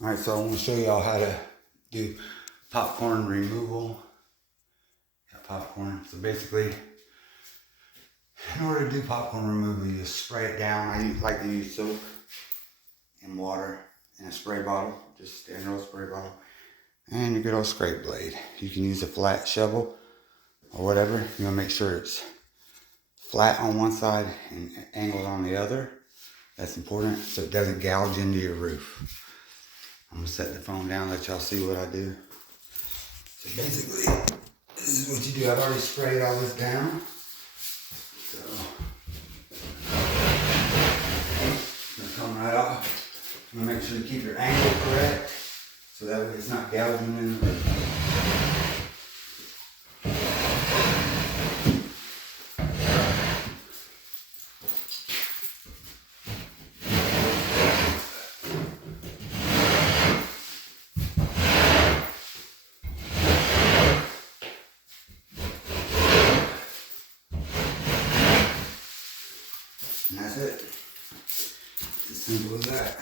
Alright, so I'm going to show y'all how to do popcorn removal. Yeah, popcorn. So basically, in order to do popcorn removal, you just spray it down. I like to use soap and water in a spray bottle, just a standard old spray bottle. And your good old scrape blade. You can use a flat shovel or whatever. You want to make sure it's flat on one side and angled on the other. That's important so it doesn't gouge into your roof. I'm gonna set the phone down, let y'all see what I do. So basically, this is what you do. I've already sprayed all this down. So, it's gonna come right off. I'm gonna make sure you keep your angle correct so that way it's not gouging in the roof. And that's it. It's as simple as that.